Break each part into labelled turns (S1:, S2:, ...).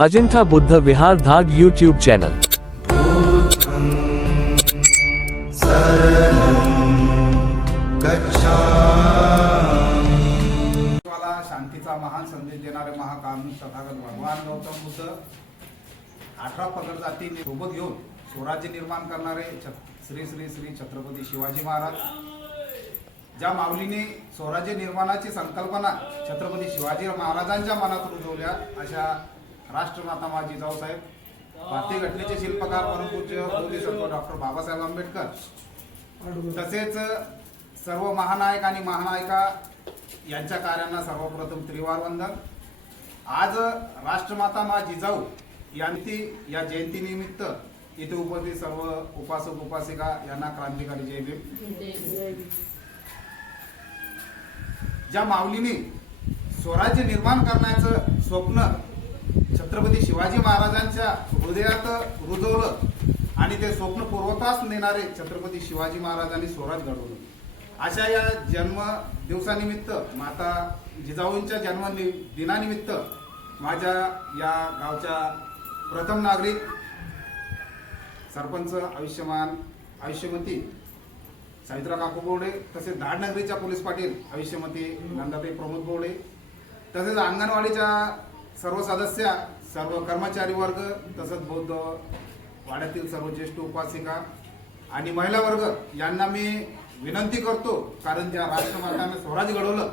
S1: Ajanta Buddha Vihar धाग YouTube channel
S2: मला शांतीचा महान संदेश देणारे महाकामी तथागत भगवान गौतम बुद्ध. अठरा पगड जाती सोबत घेऊन स्वराज्य निर्माण करणारे श्री श्री श्री छत्रपती शिवाजी महाराज. ज्या माऊलीने स्वराज्य निर्माणाची संकल्पना छत्रपती शिवाजी महाराजांच्या मनात रुजवल्या अशा राष्ट्रमाता माझी जाऊसाहेब भारतीय घटनेचे शिल्पकार परमपूज्य बोधिसत्व डॉक्टर बाबासाहेब आंबेडकर तसेच सर्व महानायक आणि महानायिका यांच्या कार्यांना सर्वप्रथम त्रिवार वंदन आज राष्ट्रमाता मा जिजाऊ यांची या जयंतीनिमित्त इथे उपस्थित सर्व उपासक उपासिका यांना क्रांतिकारी जय भीम. ज्या माऊलीने स्वराज्य निर्माण करण्याचं स्वप्न छत्रपती शिवाजी महाराजांच्या हृदयात रुजवलं आणि ते स्वप्न पूर्वतास नेणारे छत्रपती शिवाजी महाराजांनी स्वराज घडवलं. अशा या जन्म दिवसानिमित्त माता जिजाऊंच्या जन्म दिनानिमित्त माझ्या या गावच्या प्रथम नागरिक सरपंच आयुष्यमान आयुष्यमती सावित्रा काकू बोर्डे तसेच धाडनगरीच्या पोलीस पाटील आयुष्यमती नंदाताई प्रमोद बोर्डे तसेच अंगणवाडीच्या सर्व सदस्या सर्व कर्मचारी वर्ग तसंच बौद्ध वाड्यातील सर्व ज्येष्ठ उपासिका आणि महिला वर्ग यांना मी विनंती करतो कारण ज्या राष्ट्रमाताने स्वराज घडवलं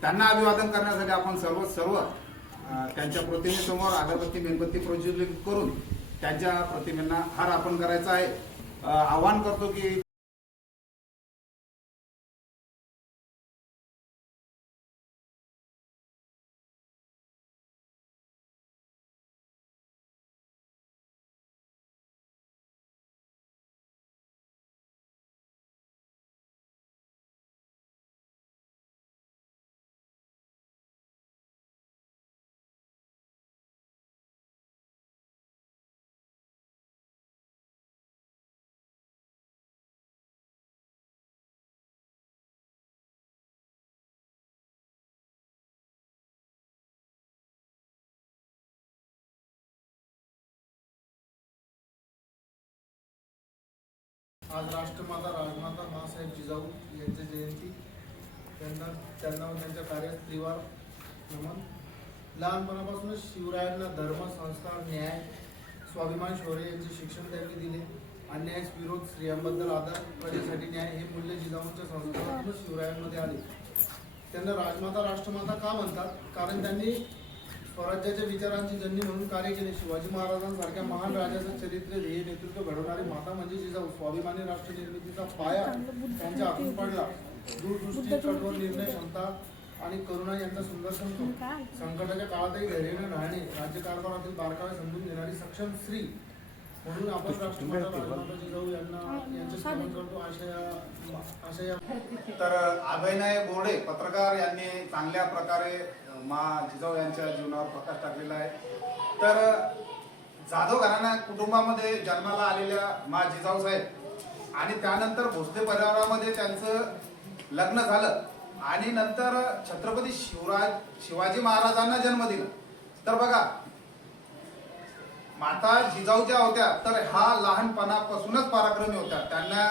S2: त्यांना अभिवादन करण्यासाठी आपण सर्व सर्व त्यांच्या प्रतिमेसमोर अगरबत्ती मेणबत्ती प्रज्वलित करून त्यांच्या प्रतिमेंना हार अर्पण करायचा आहे. आवाहन करतो की
S3: आज राष्ट्रमाता राजमाता मासाहेब जिजाऊ यांची जयंती. त्यांना त्यांना व त्यांच्या कार्यात त्रिवार नमन. लहानपणापासूनच शिवरायांना धर्म संस्कार न्याय स्वाभिमान शौर्य यांचे शिक्षण त्यांनी दिले. अन्याय विरोध स्त्रियांबद्दल आदर प्रजेसाठी न्याय हे मूल्य जिजाऊंच्या संस्कारातूनच शिवरायांमध्ये आले. त्यांना राजमाता राष्ट्रमाता का म्हणतात? कारण त्यांनी स्वराज्याच्या विचारांची जननी म्हणून कार्य केले. शिवाजी महाराजांसारख्या महान राजाचं चरित्र ध्येय नेतृत्व घडवणारी माता म्हणजे जिजाऊ स्वाभिमानी राष्ट्र निर्मितीचा पाया त्यांच्या हातून पडला. दूरदृष्टी कठोर निर्णय क्षमता आणि करुणा यांचा सुंदर संगम संकटाच्या काळातही धैर्याने राहणे राज्यकारभारातील बारकावे समजून घेणारी सक्षम स्त्री म्हणून आपण राष्ट्रमाता राजमाता जिजाऊ यांना यांचे स्मरण करतो अशा या अशा या
S2: तर अभयनय बोर्डे पत्रकार यांनी चांगल्या प्रकारे मा जिजाऊ यांच्या जीवनावर प्रकाश टाकलेला आहे. तर जाधव घराणा कुटुंबामध्ये जन्माला आलेल्या मा जिजाऊ साहेब आणि त्यानंतर भोसले परिवारामध्ये त्यांचं लग्न झालं आणि नंतर छत्रपती शिवराज शिवाजी महाराजांना जन्म दिला. तर बघा माता जिजाऊ ज्या होत्या तर हा लहानपणापासूनच पराक्रमी होत्या. त्यांना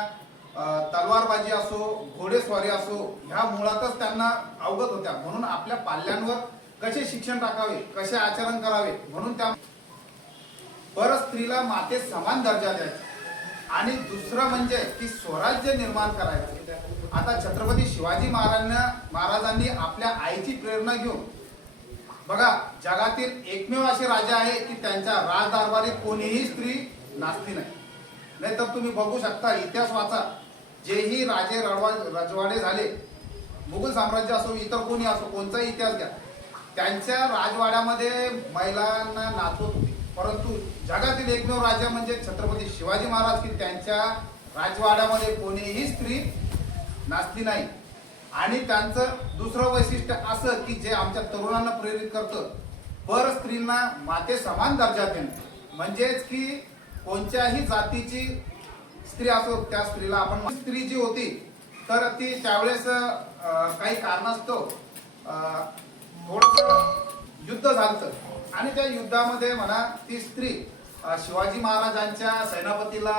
S2: तलवारबाजी असो घोडेस्वारी असो ह्या मुळातच त्यांना अवगत होत्या. म्हणून आपल्या पाल्यांवर कसे शिक्षण टाकावे कसे आचरण करावे म्हणून त्या पर स्त्रीला माते समान दर्जा द्यायचा. आणि दुसरं म्हणजे की स्वराज्य निर्माण करायचं. आता छत्रपती शिवाजी महाराजांना महाराजांनी आपल्या आईची प्रेरणा घेऊन बघा जगातील एकमेव असे राजा आहे की त्यांच्या राजदरबारी कोणीही स्त्री नाचती नाही. नाहीतर तुम्ही बघू शकता इतिहास वाचा. जेही राजे रडवा रजवाडे झाले मुघल साम्राज्य असो इतर कोणी असो कोणताही इतिहास घ्या. त्यांच्या राजवाड्यामध्ये महिलांना नाचवत होती. परंतु जगातील एकमेव राजा म्हणजे छत्रपती शिवाजी महाराज की त्यांच्या राजवाड्यामध्ये कोणीही स्त्री नाचली नाही. आणि त्यांचं दुसरं वैशिष्ट्य असं की जे आमच्या तरुणांना प्रेरित करतं पर स्त्रींना माते समान दर्जा देणं. म्हणजेच की कोणत्याही जातीची स्त्री असो त्या स्त्रीला आपण स्त्री जी होती तर ती त्यावेळेस काही कारणास्तव थोडस युद्ध झालं आणि त्या युद्धामध्ये म्हणा ती स्त्री शिवाजी महाराजांच्या सेनापतीला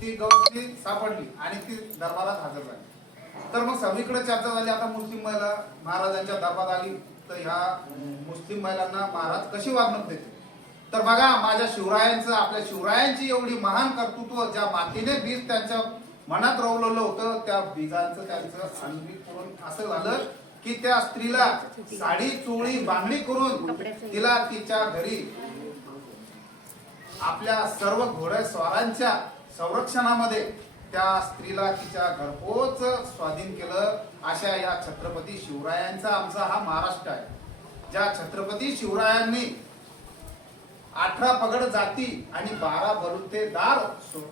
S2: ती गवती सापडली आणि ती दरबारात हजर झाली. तर मग सगळीकडे चर्चा झाली. आता मुस्लिम महिला महाराजांच्या दरबारात आली. तर ह्या मुस्लिम महिलांना महाराज कशी वागणूक देते तर बघा माझ्या शिवरायांचं आपल्या शिवरायांची एवढी महान कर्तृत्व ज्या मातीने बीज त्यांच्या मनात रोवलेलं होतं त्या बीजांचं त्यांचं अन्विक करून असं झालं की त्या स्त्रीला साडी चोळी बांधणी करून तिला तिच्या घरी आपल्या सर्व घोडेस्वारांच्या संरक्षणामध्ये त्या स्त्रीला तिच्या घरपोच स्वाधीन केलं अशा या छत्रपती शिवरायांचा आमचा हा महाराष्ट्र आहे. ज्या छत्रपती शिवरायांनी अठरा पगड जाती आणि बारा बलुतेदार सो-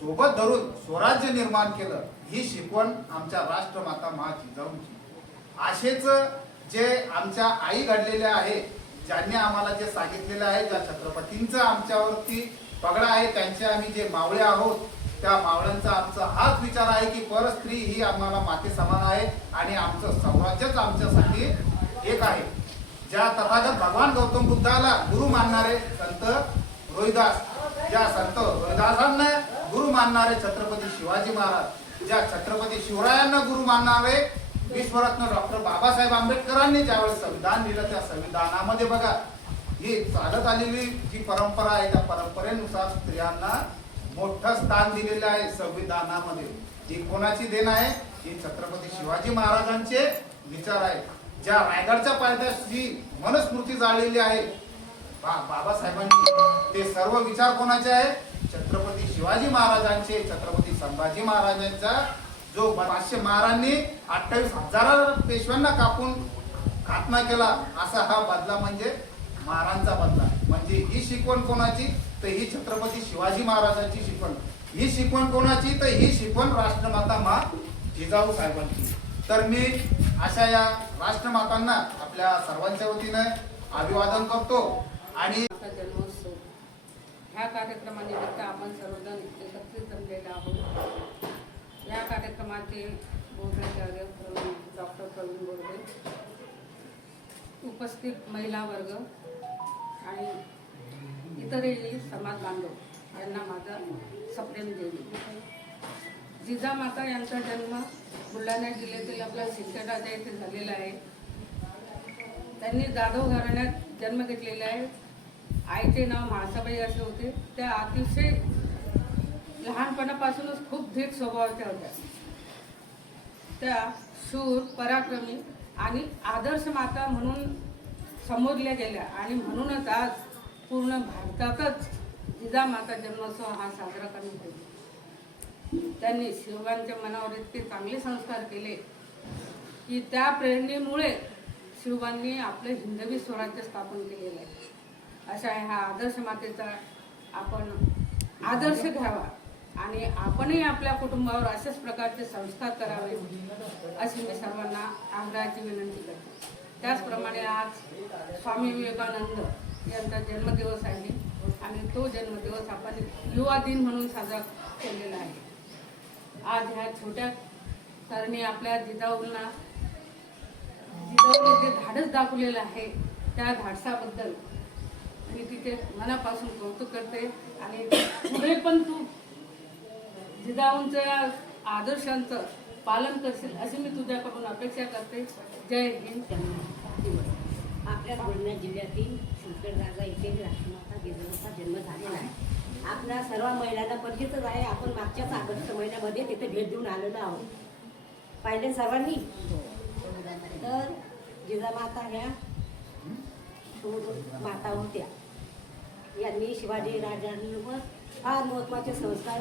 S2: सोबत धरून स्वराज्य निर्माण केलं ही शिकवण आमच्या राष्ट्रमाता महा जिजाऊंची असेच जे आमच्या आई घडलेल्या आहे ज्यांनी आम्हाला जे सांगितलेलं आहे ज्या छत्रपतींचं आमच्यावरती पगडा आहे त्यांचे आम्ही जे मावळे आहोत त्या मावळ्यांचा आमचा हाच विचार आहे की परस्त्री ही आम्हाला माते समान आहे आणि आमचं स्वराज्यच आमच्यासाठी एक आहे. ज्या तथागत भगवान गौतम बुद्धाला गुरु मानणारे संत रोहिदास ज्या संत रोहिदासांना गुरु मानणारे छत्रपती शिवाजी महाराज ज्या छत्रपती शिवरायांना गुरु मानणारे विश्वरत्न डॉक्टर बाबासाहेब आंबेडकरांनी ज्यावेळेस संविधान दिलं त्या संविधानामध्ये बघा ही चालत आलेली जी परंपरा आहे त्या परंपरेनुसार स्त्रियांना मोठं स्थान दिलेलं आहे संविधानामध्ये. ही कोणाची देण आहे ही छत्रपती शिवाजी महाराजांचे विचार आहे ज्या रायगडच्या पायथ्याशी मनस्मृती जाळलेली आहे बा- बाबासाहेबांनी ते सर्व विचार कोणाचे आहे छत्रपती शिवाजी महाराजांचे छत्रपती संभाजी महाराजांचा जो पाचशे महारांनी अठ्ठावीस हजार पेशव्यांना कापून खात्मा केला असा हा बदला म्हणजे महारांचा बदला. म्हणजे ही शिकवण कोणाची? तर ही छत्रपती शिवाजी महाराजांची शिकवण. ही शिकवण कोणाची? तर ही शिकवण राष्ट्रमाता मा जिजाऊ साहेबांची. तर मी अशा या राष्ट्रमातांना आपल्या सर्वांच्या वतीने अभिवादन करतो आणि
S4: आता जन्मोत्सव. ह्या कार्यक्रमानिमित्त आपण सर्वजण एकत्रित जमलेलो आहोत. या कार्यक्रमाचे बोधाचार्य डॉक्टर प्रवीण बोर्डे उपस्थित महिला वर्ग आणि इतरही समाज बांधव यांना माझा सप्रेम देणे जिजामाता यांचा जन्म बुलढाणा जिल्ह्यातील आपला सिंदखेड येथे झालेला आहे. त्यांनी जाधव घराण्यात जन्म घेतलेला आहे. आईचे नाव म्हाळसाबाई असे होते. त्या अतिशय लहानपणापासूनच खूप धीट स्वभावाच्या होत्या. त्या शूर पराक्रमी आणि आदर्श माता म्हणून संबोधल्या गेल्या आणि म्हणूनच आज पूर्ण भारतातच जिजामाता जन्मोत्सव हा साजरा करण्यात येतो. त्यांनी शिवबांच्या मनावर इतके चांगले संस्कार केले की त्या प्रेरणेमुळे शिवबांनी आपलं हिंदवी स्वराज्य स्थापन केलेलं आहे. अशा ह्या आदर्श मातेचा आपण आदर्श घ्यावा आणि आपणही आपल्या कुटुंबावर अशाच प्रकारचे संस्कार करावे अशी मी सर्वांना आग्रहाची विनंती करते. त्याचप्रमाणे आज स्वामी विवेकानंद यांचा जन्मदिवस आहे. आणि तो जन्मदिवस आपण युवा दिन म्हणून साजरा केलेला आहे. आज ह्या छोट्या कारणी आपल्या जिजाऊंना जिजाऊने जे धाडस दाखवलेलं आहे त्या धाडसाबद्दल मी तिचे मनापासून कौतुक करते. आणि पुढे पण तू जिजाऊंच्या आदर्शांचं पालन करशील अशी मी तुझ्याकडून अपेक्षा करते. जय हिंद.
S5: आपल्या बुलढाणा जिल्ह्यातील शिवखेडराजा इथे राष्ट्रमाता जिजाऊचा जन्म झालेला आहे. आपल्या सर्व महिलांना परिचितच आहे. आपण मागच्याच ऑगस्ट महिन्यामध्ये तिथे भेट देऊन आलेलो आहोत. पाहिले सर्वांनी? तर जिजामाता ह्या शोध माता होत्या. यांनी शिवाजी राजांवर फार महत्त्वाचे संस्कार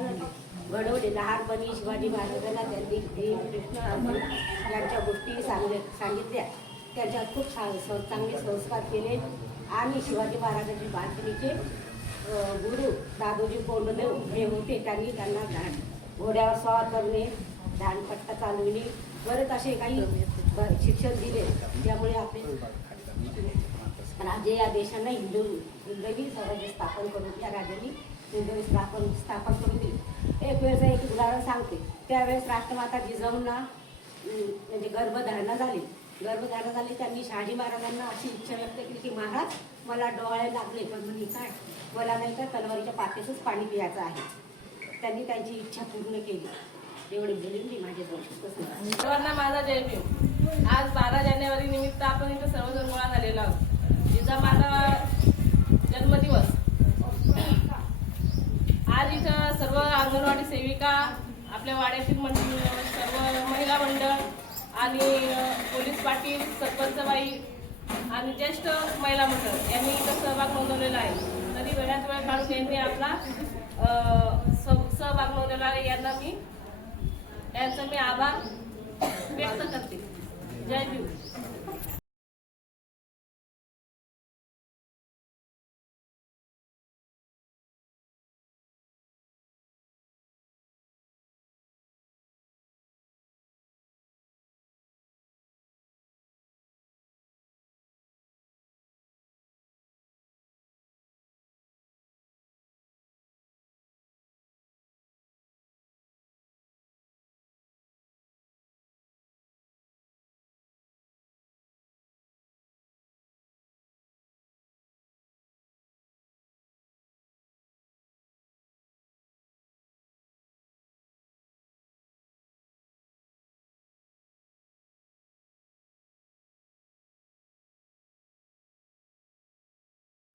S5: घडवले. लहानपणी शिवाजी महाराजांना त्यांनी हे कृष्ण यांच्या गोष्टी सांगले सांगितल्या. त्यांच्यात खूप छान चांगले संस्कार केले. आणि शिवाजी महाराजांचे बांधणीचे गुरु दादोजी कोंडदेव हे होते. त्यांनी त्यांना धान घोड्यावर स्वार करणे धानपट्टा चालविणे बरेच असे काही शिक्षण दिले. त्यामुळे आपले राजे या देशांना हिंदू हिंदवी स्वराज्य स्थापन करून त्या राजांनी हिंदवी स्थापन स्थापन करून दिली. एक वेळेस एक उदाहरण सांगते. त्यावेळेस राष्ट्रमाता जिजाऊंना म्हणजे गर्भधारणा झाली. गर्भधारण झाली त्यांनी शहाजी महाराजांना अशी इच्छा व्यक्त केली की महाराज मला डोळे लागले पण म्हणे काय? मला नाही तर तलवारीच्या पात्याचंच पाणी पियाचं आहे. त्यांनी त्यांची इच्छा पूर्ण केली. एवढी बोलून मी माझे दोन
S6: सर्वांना माझा जय भीम आज बारा जानेवारी निमित्त आपण इथं सर्वजण गोळा झालेलो आहोत. तिचा माझा जन्मदिवस. आज इथं सर्व अंगणवाडी सेविका आपल्या वाड्यातील मंडळ सर्व महिला मंडळ आणि पोलीस पाटील सरपंचबाई आणि ज्येष्ठ महिला मंडळ यांनी इथं सहभाग नोंदवलेला आहे. तरी वेळात वेळ काढून यांनी आपला सहभाग नोंदवलेला आहे. यांना मी त्यांचं मी आभार व्यक्त करते. जय भीम